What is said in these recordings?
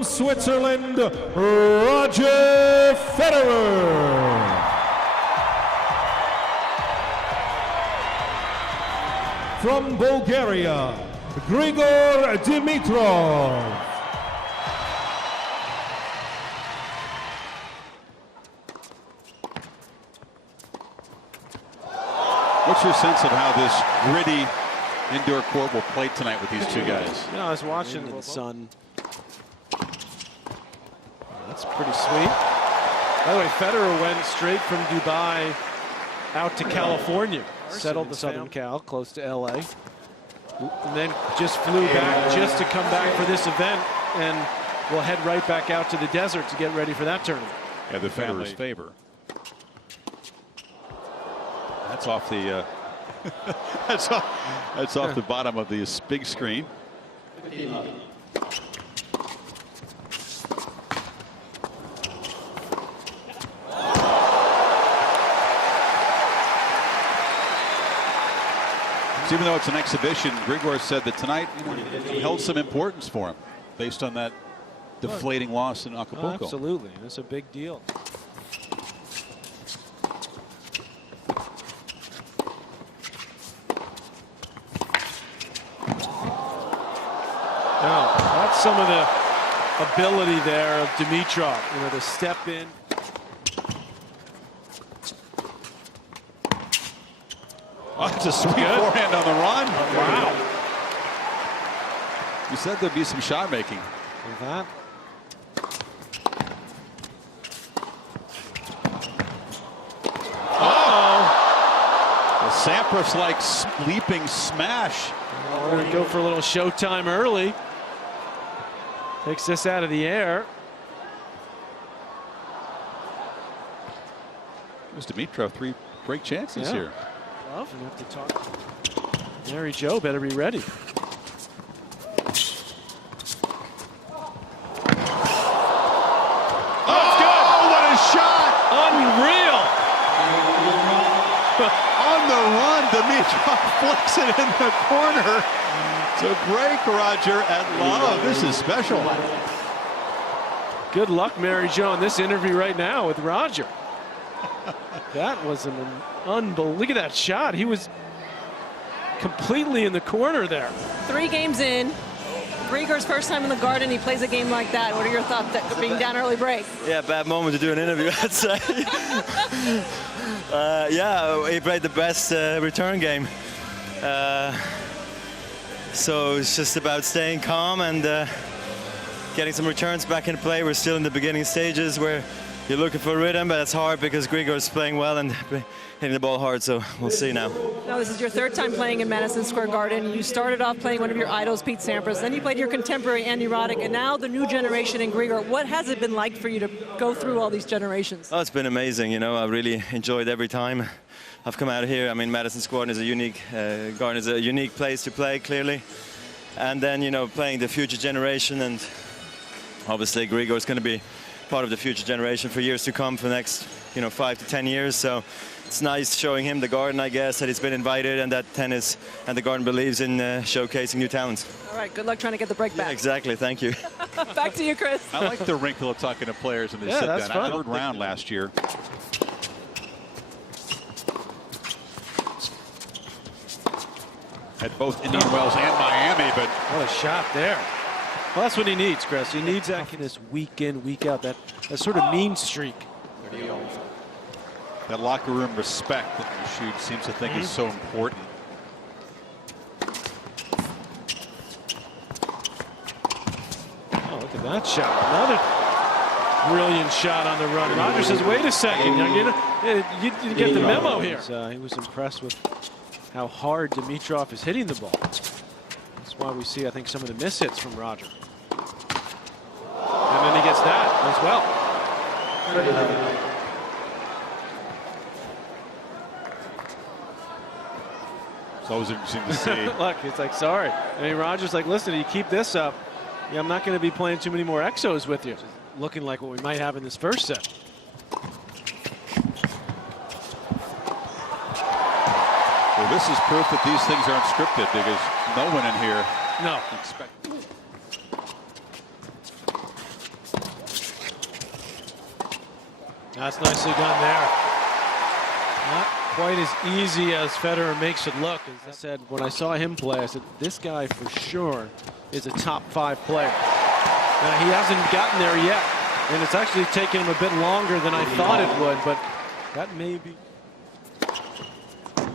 from Switzerland, Roger Federer. From Bulgaria, Grigor Dimitrov. What's your sense of how this gritty indoor court will play tonight with these two guys? You know, I was watching in the sun. That's pretty sweet. By the way, Federer went straight from Dubai out to California, settled in Southern Cal, close to LA, and then just flew back just to come back for this event, and will head right back out to the desert to get ready for that tournament. Yeah, the Federer's favor. That's off the that's off the bottom of the big screen. So even though it's an exhibition, Grigor said that tonight held some importance for him based on that deflating loss in Acapulco. Oh, absolutely, that's a big deal. Now, that's some of the ability there of Dimitrov, you know, to step in. Oh, it's a sweet forehand on the run. Wow. You said there'd be some shot making. With that. Uh-oh. The Sampras-like leaping smash. We're going to go for a little showtime early. Takes this out of the air. Gives Dimitrov 3 great chances here. Well, we have to talk. Mary Jo better be ready. Oh, what a shot! Unreal! On the run, Dimitrov flicks it in the corner to break Roger at love. This is special. Good luck, Mary Jo, in this interview right now with Roger. That was an unbelievable. Look at that shot. He was completely in the corner there. 3 games in. Grigor's first time in the Garden. He plays a game like that. What are your thoughts that being down early break? Yeah, bad moment to do an interview, I'd say. Yeah, he played the best return game. So it's just about staying calm and getting some returns back in play. We're still in the beginning stages where you're looking for rhythm, but it's hard because Grigor's playing well and hitting the ball hard, so we'll see now. Now, this is your 3rd time playing in Madison Square Garden. You started off playing one of your idols, Pete Sampras. Then you played your contemporary, Andy Roddick, and now the new generation in Grigor. What has it been like for you to go through all these generations? Oh, it's been amazing. You know, I really enjoyed every time I've come out here. I mean, Madison Square Garden is a unique place to play, clearly. And then, you know, playing the future generation, and obviously Grigor is going to be part of the future generation for years to come, for the next, you know, 5 to 10 years. So it's nice showing him the Garden, I guess, that he's been invited and that tennis and the Garden believes in showcasing new talents. All right, good luck trying to get the break back. Yeah, exactly, thank you. Back to you, Chris. I like the wrinkle of talking to players in the sit down. I heard round last year. At both Indian Wells and Miami, but what a shot there. Well, that's what he needs, Chris. He needs that week in, week out, that sort of mean streak. That locker room respect that Rashid seems to think is so important. Oh, look at that shot. Another brilliant shot on the run. Roger says, wait a second. You didn't get the memo here. He was impressed with how hard Dimitrov is hitting the ball. That's why we see, I think, some of the mishits from Roger. And then he gets that as well. It's always interesting to see. Look, it's like, sorry. I mean, Roger's like, listen, you keep this up, I'm not going to be playing too many more exos with you. Looking like what we might have in this first set. Well, this is proof that these things aren't scripted, because no one in here no expects. That's nicely done there. Not quite as easy as Federer makes it look. As I said, when I saw him play, I said, this guy for sure is a top 5 player. Now, he hasn't gotten there yet, and it's actually taken him a bit longer than I thought it would, but that may be...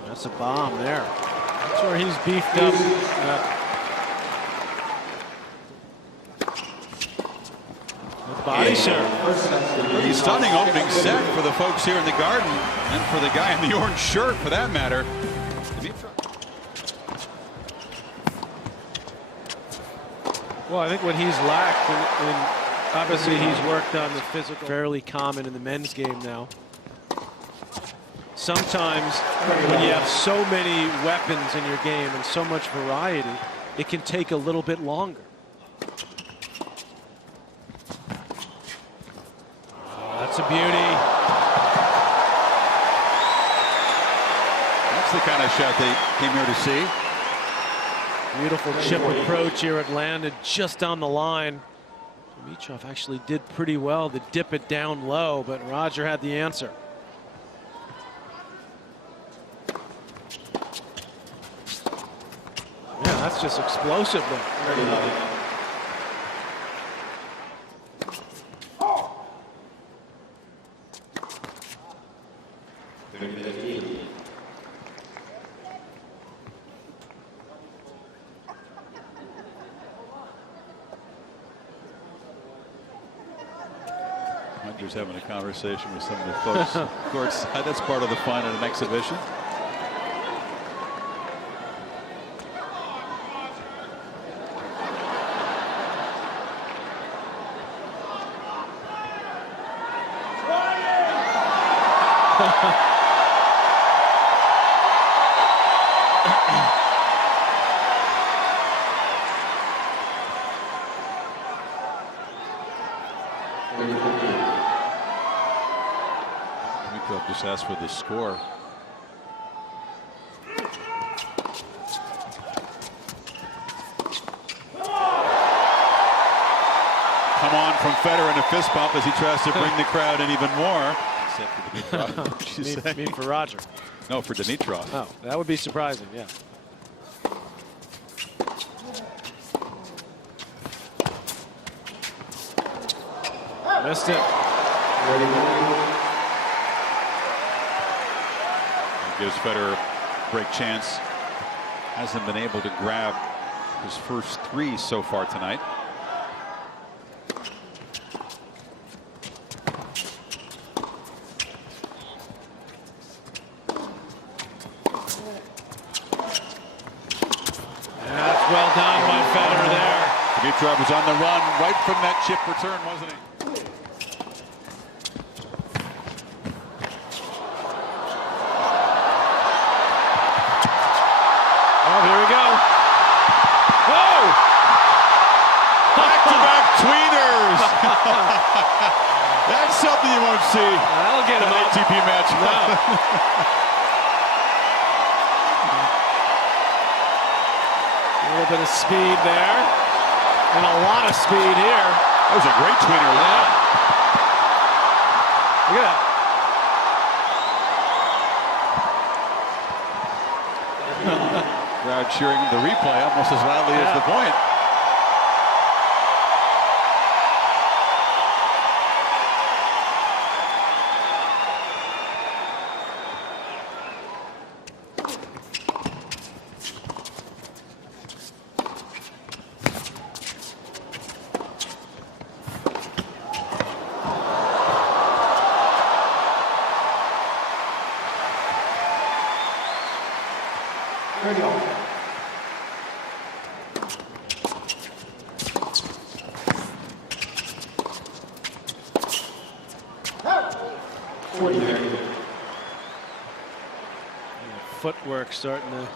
That's a bomb there. That's where he's beefed up. Body serve. A stunning opening set for the folks here in the Garden, and for the guy in the orange shirt, for that matter. Well, I think what he's lacked, and obviously he's worked on the physical, fairly common in the men's game now. Sometimes when you have so many weapons in your game and so much variety, it can take a little bit longer. That's a beauty. That's the kind of shot they came here to see. Beautiful chip approach here. It landed just on the line. Dimitrov actually did pretty well to dip it down low, but Roger had the answer. Yeah, that's just explosive there. Hunter's having a conversation with some of the folks. Of course, that's part of the fun at an exhibition. Dimitrov just asked for the score. Come on from Federer in a fist bump as he tries to bring the crowd in even more. Except for Dimitrov. mean for Roger. No, for Dimitrov. Oh, that would be surprising, yeah. Missed it. Gives Federer a great chance. Hasn't been able to grab his first 3 so far tonight. That's well done by Federer there. Dimitrov was on the run right from that chip return, wasn't he? Oh, here we go. Whoa! Back-to-back tweeters. That's something you won't see. That'll get him an up. ATP match. No. A little bit of speed there. And a lot of speed here. That was a great tweener. Yeah. Look at that. Crowd cheering the replay almost as loudly as the point. Footwork starting to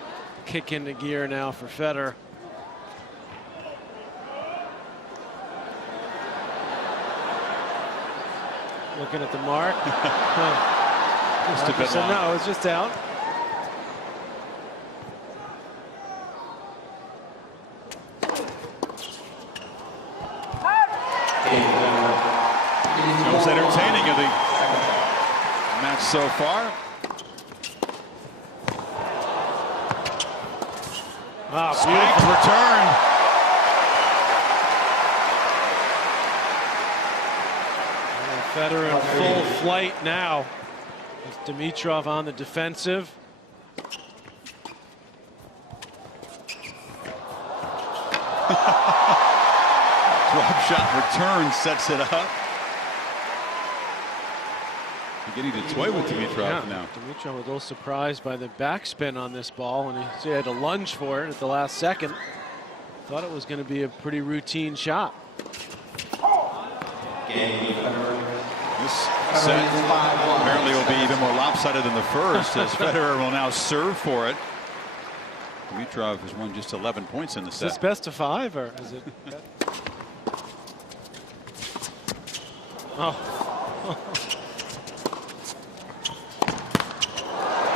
kick into gear now for Federer. Looking at the mark. Just a bit long. No, it's just out. Most entertaining of the match so far. Beautiful return. Federer in full flight now. With Dimitrov on the defensive. Drop shot return sets it up. Beginning to toy with Dimitrov now. Dimitrov was a little surprised by the backspin on this ball, and he had to lunge for it at the last second. Thought it was going to be a pretty routine shot. This set apparently will be even more lopsided than the first, as Federer will now serve for it. Dimitrov has won just 11 points in the set. Is this best of 5, or is it? Oh.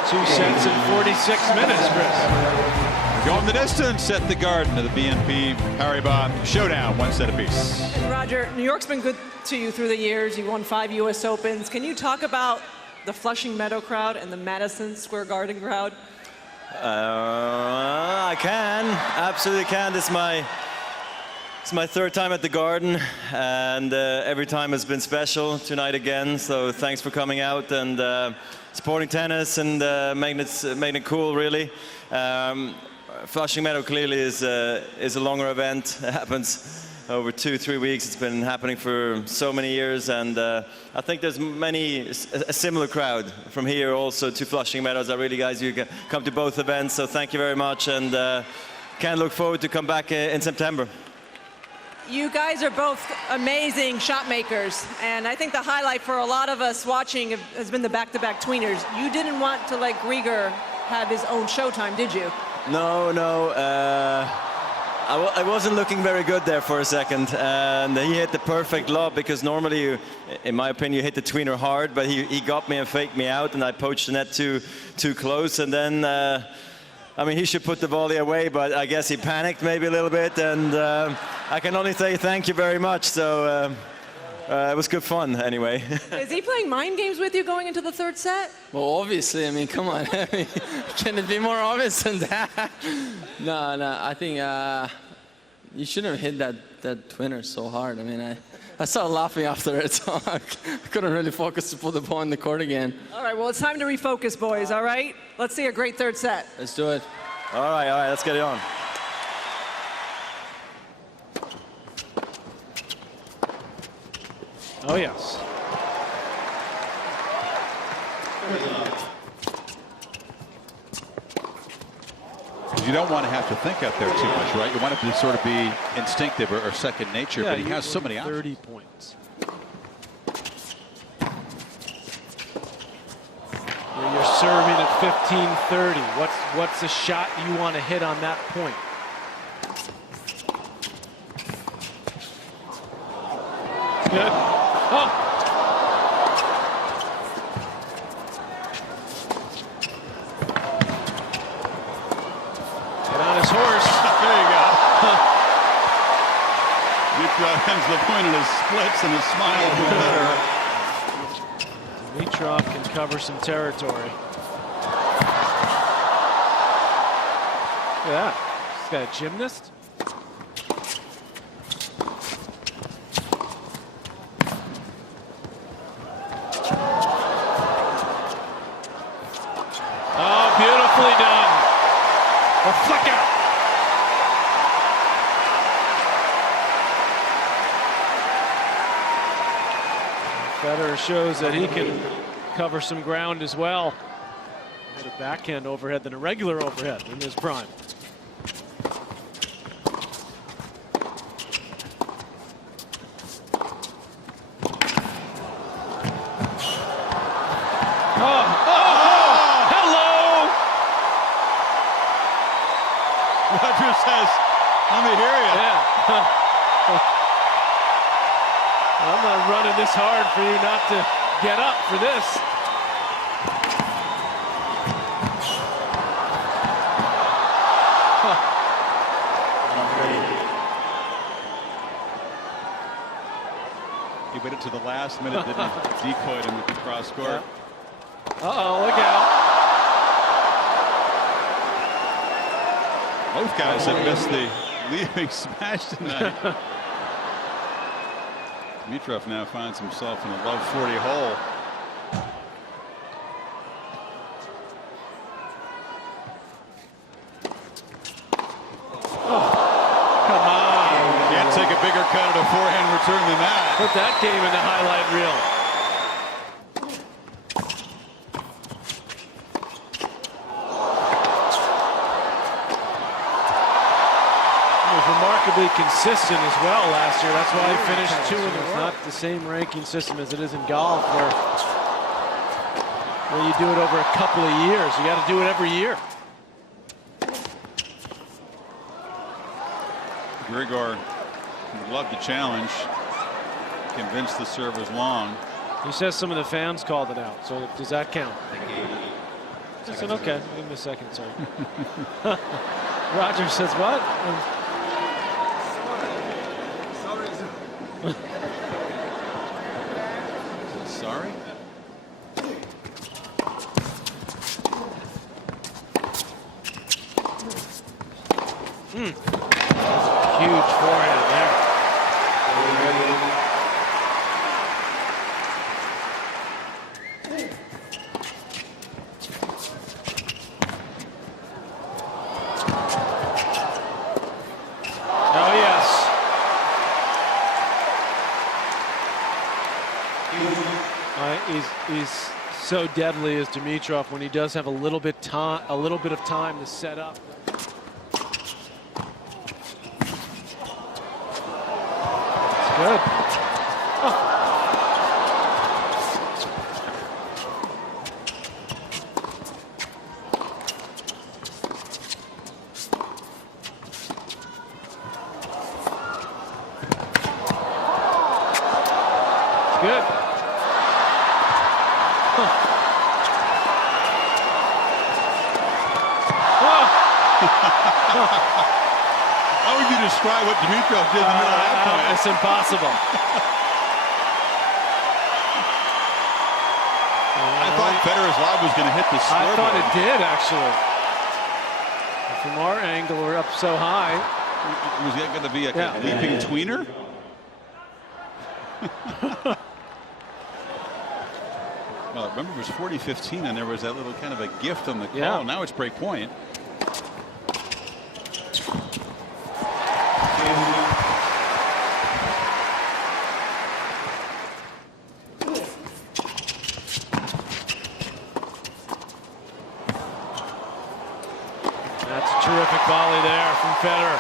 2 sets in 46 minutes, Chris. Going the distance at the Garden of the BNP Paribas Showdown, 1 set apiece. Roger, New York's been good to you through the years. You won 5 U.S. Opens. Can you talk about the Flushing Meadow crowd and the Madison Square Garden crowd? I can, absolutely can. It's my 3rd time at the Garden, and every time has been special. Tonight again, so thanks for coming out and supporting tennis and making it cool, really. Flushing Meadow clearly is a longer event. It happens over 2-3 weeks. It's been happening for so many years, and I think there's a similar crowd from here also to Flushing Meadows. I really, guys, you can come to both events, so thank you very much, and can look forward to come back in September. You guys are both amazing shot makers, and I think the highlight for a lot of us watching has been the back-to-back tweeners. You didn't want to let Grigor have his own showtime, did you? No. I wasn't looking very good there for a second, and he hit the perfect lob, because normally, in my opinion, you hit the tweener hard, but he got me and faked me out, and I poached the net too close, and then I mean, he should put the volley away, but I guess he panicked maybe a little bit, and I can only say thank you very much. So it was good fun anyway. Is he playing mind games with you going into the 3rd set? Well, obviously, I mean, come on. I mean, can it be more obvious than that? No, I think you shouldn't have hit that twinner so hard. I mean, I started laughing after it, so I couldn't really focus to put the ball in the court again. All right, well, it's time to refocus, boys, all right? Let's see a great 3rd set. Let's do it. All right, let's get it on. Oh, yes. You don't want to have to think out there too much, right? You want it to sort of be instinctive or second nature, but he has so many options. 30 points. You're serving at 15-30. What's the shot you want to hit on that point? Good. Oh. Get on his horse. There you go. Dimitrov ends the point in his splits and his smile for Federer. Dimitrov can cover some territory. Look at that. He's got a gymnast. Oh, beautifully done. A flick out. Federer shows that he can cover some ground as well. Had a backhand overhead than a regular overhead in his prime. Roger says, let me hear you. Yeah. I'm not running this hard for you not to get up for this. He waited to the last minute, didn't he? Decoyed him with the cross court. Uh-oh, look out. Both guys have missed the leading smash tonight. Dimitrov now finds himself in a low 40 hole. Come on. Can't take a bigger cut at a forehand return than that. Put that game in the highlight reel. He was remarkably consistent as well last year. That's why he finished 2 in a row. It's not the same ranking system as it is in golf, where you do it over a couple of years. You got to do it every year. Grigor would love the challenge. Convinced the serve is long. He says some of the fans called it out. So does that count? I said, okay, give him a second, sorry. Roger says what? Sorry? Huge forehand there. Oh, yes. He's so deadly as Dimitrov when he does have a little bit of time to set up. Good. Oh. Good. How would you describe what Dimitrov did in the middle of that point? It's impossible. I thought Federer's lob was going to hit the scoreboard. I thought it did, actually. From our angle, we're up so high. Was that going to be a leaping tweener? Well, remember it was 40-15 and there was that little kind of a gift on the call. Yeah. Now it's break point. That's a terrific volley there from Federer.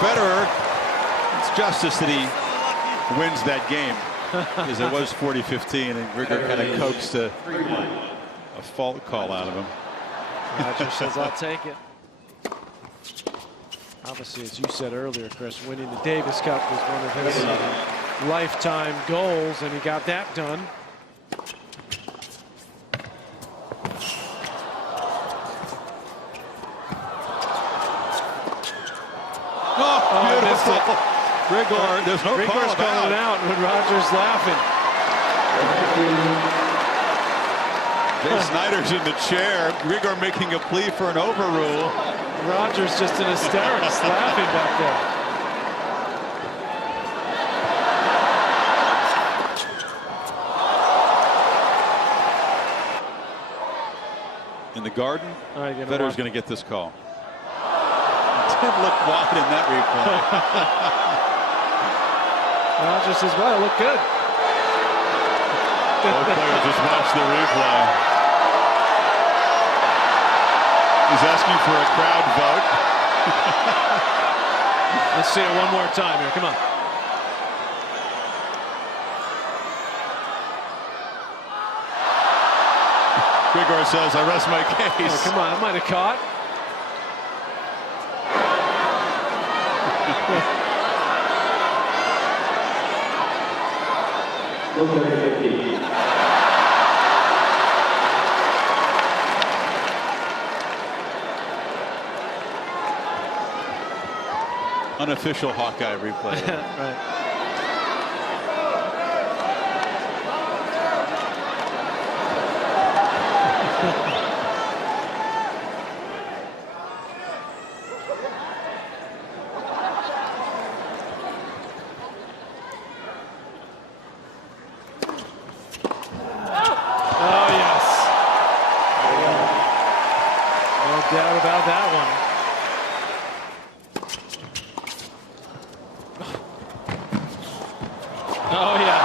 Federer, it's justice that he wins that game, because it was 40-15 and Grigor kind of coaxed a fault call out of him. Roger says, I'll take it. Obviously, as you said earlier, Chris, winning the Davis Cup was one of his lifetime goals, and he got that done. Grigor, there's no call calling it out when Roger's laughing. Jay Snyder's in the chair. Grigor making a plea for an overrule. Roger's just in hysterics, laughing back there. In the Garden, Federer's going to get this call. Did look wide in that replay. Roger says, well, it looked good. Both players just watched the replay. He's asking for a crowd vote. Let's see it one more time here. Come on. Grigor says, I rest my case. Oh, come on, I might have caught. unofficial Hawkeye replay. Right. Oh, yes. No doubt about that one. Oh, yeah.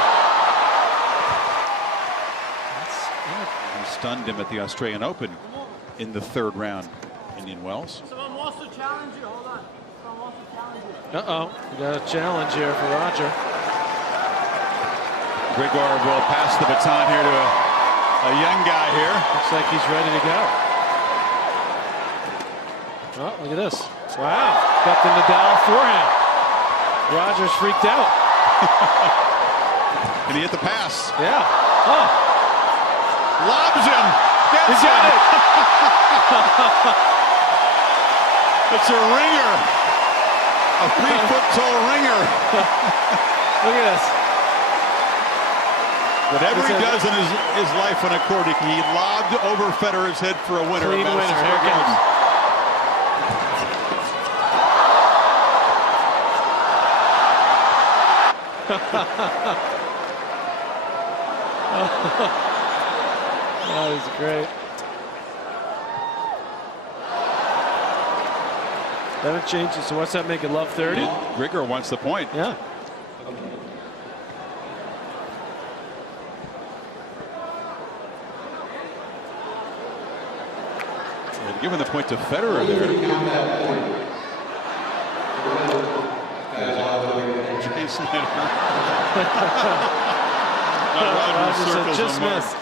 He stunned him at the Australian Open in the 3rd round. Indian Wells. Someone wants to challenge you. Hold on. Someone wants to challenge you. Uh-oh. We got a challenge here for Roger. Grigor will pass the baton here to a young guy here. Looks like he's ready to go. Oh, look at this. Wow. Got the Nadal forehand. Roger's freaked out. Can he hit the pass? Yeah. Oh. Lobs him. He Gets got him. it. It's a ringer. A 3-foot-tall ringer. Look at this. Whatever he does in his life on a court, he lobbed over Federer's head for a winner. Clean winner. Here it goes. That is great. That would change it. So what's that make it? Love 30? Grigor wants the point. Yeah. And giving the point to Federer there. Jason Roger said just missed.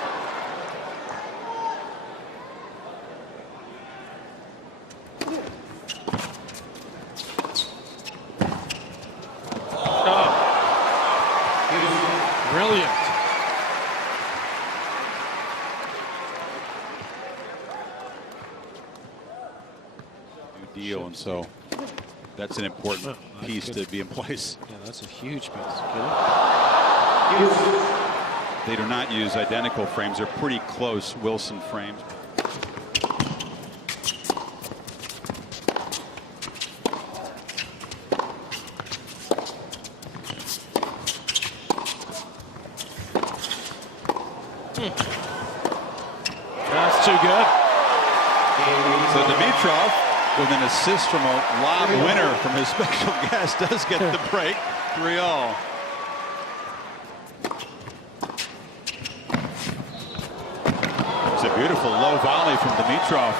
Brilliant. New deal, and so that's an important piece to be in place. Yeah, that's a huge piece. They do not use identical frames. They're pretty close Wilson frames. That's too good. So Dimitrov, with an assist from a lob winner from his special guest, does get the break. 3-all. It's a beautiful low volley from Dimitrov.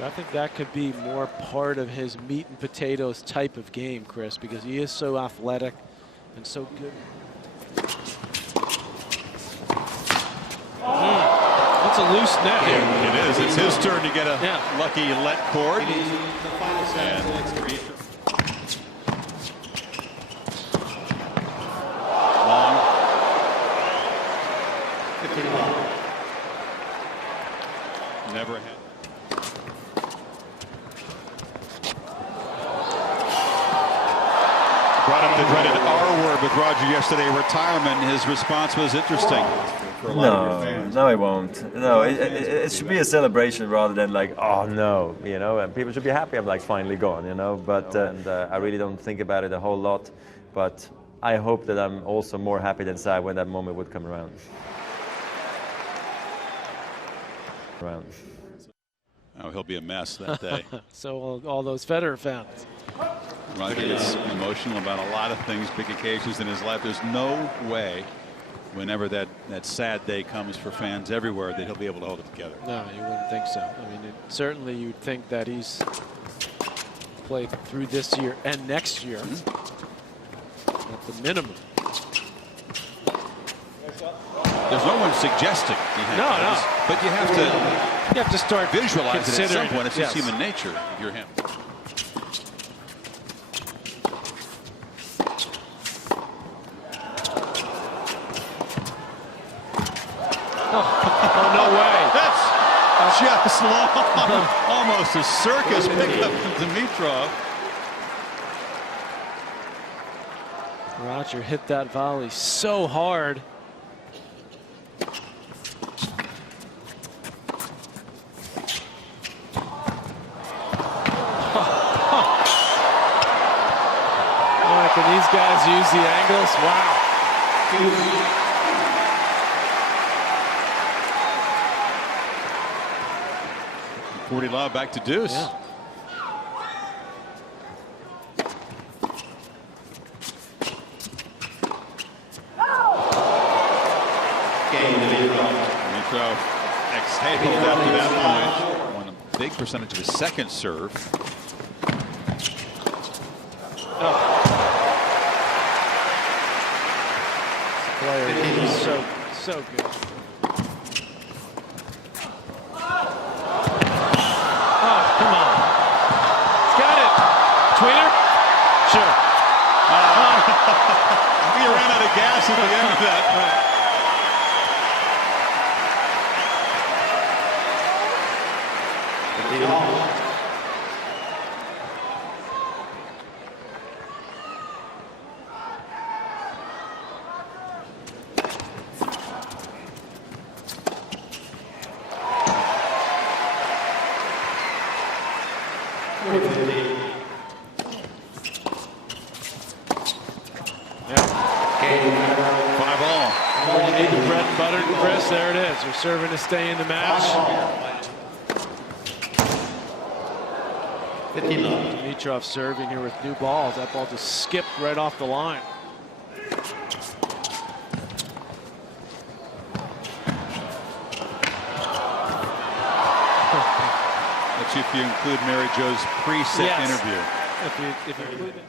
I think that could be more part of his meat and potatoes type of game, Chris, because he is so athletic and so good. That's a loose net here. It is. It's his turn to get a lucky let cord. And it's Dimitrov. Long. 15 long. Never had. Brought up the dreaded R word with Roger yesterday, retirement. His response was interesting. For a lot of your fans. No, it won't. No, it should be a celebration rather than like, oh no, you know, and people should be happy I'm like finally gone, you know, but I really don't think about it a whole lot, but I hope that I'm also more happy than sad when that moment would come around. Oh, he'll be a mess that day. So all those Federer fans. Roger gets emotional about a lot of things, big occasions in his life. There's no way, whenever that sad day comes for fans everywhere, that he'll be able to hold it together. No, you wouldn't think so. I mean, certainly you'd think that he's played through this year and next year at the minimum. There's no one suggesting he has this, but you have to start visualizing it at some point. It's just yes. human nature if you're him. Oh, no way. That's just long, almost a circus pickup from Dimitrov. Roger hit that volley so hard. Can these guys use the angles? Wow. 40 love back to deuce. Yeah. Dimitrov exhaled after that point. Won a big percentage of his second serve. Oh. Player is so good. Oh, come on. He's got it. Tweener? Sure. He ran out of gas at the end of that. There it is. You're serving to stay in the match. Dimitrov serving here with new balls. That ball just skipped right off the line. That's if you include Mary Jo's preset interview. If you include it.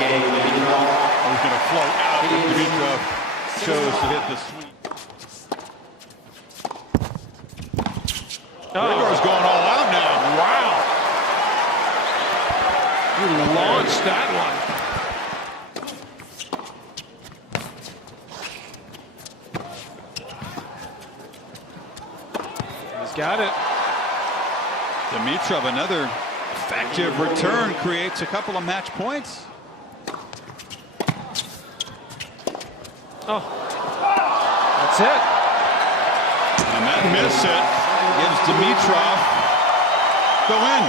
He's going to float out. Dimitrov chose to hit the sweep. Grigor's going all out now. Wow. He launched that one. He's got it. Dimitrov, another effective return, creates a couple of match points. Oh, that's it. And that miss it Very gives Dimitrov the win.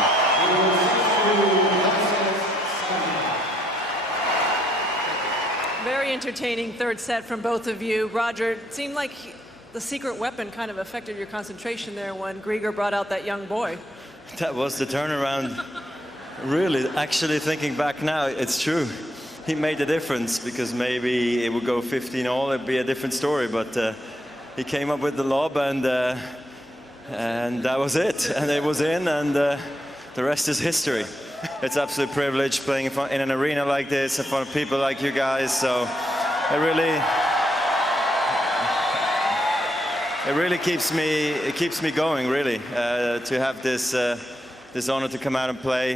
entertaining third set from both of you. Roger, it seemed like the secret weapon kind of affected your concentration there when Grigor brought out that young boy. That was the turnaround. Really, actually thinking back now, it's true. He made the difference, because maybe it would go 15-all, it'd be a different story, but he came up with the lob, and that was it. And it was in, and the rest is history. It's absolute privilege playing in an arena like this in front of people like you guys, so it really keeps me going, really, to have this honor to come out and play.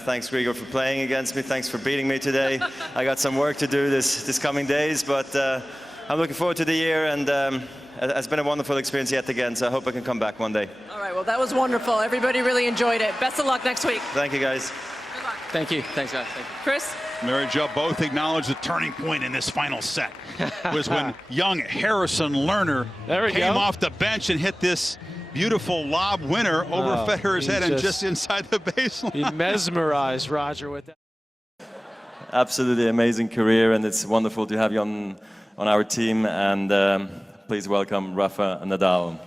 Thanks, Grigor, for playing against me. Thanks for beating me today. I got some work to do this coming days, but I'm looking forward to the year, and it's been a wonderful experience yet again, so I hope I can come back one day. All right, well, that was wonderful. Everybody really enjoyed it. Best of luck next week. Thank you, guys. Good luck. Thank you. Thanks, guys. Thank you. Chris? Mary Jo both acknowledged the turning point in this final set was when young Harrison Lerner came off the bench and hit this beautiful lob winner over Federer's head and just inside the baseline. He mesmerized Roger with that. Absolutely amazing career, and it's wonderful to have you on our team, and please welcome Rafa Nadal.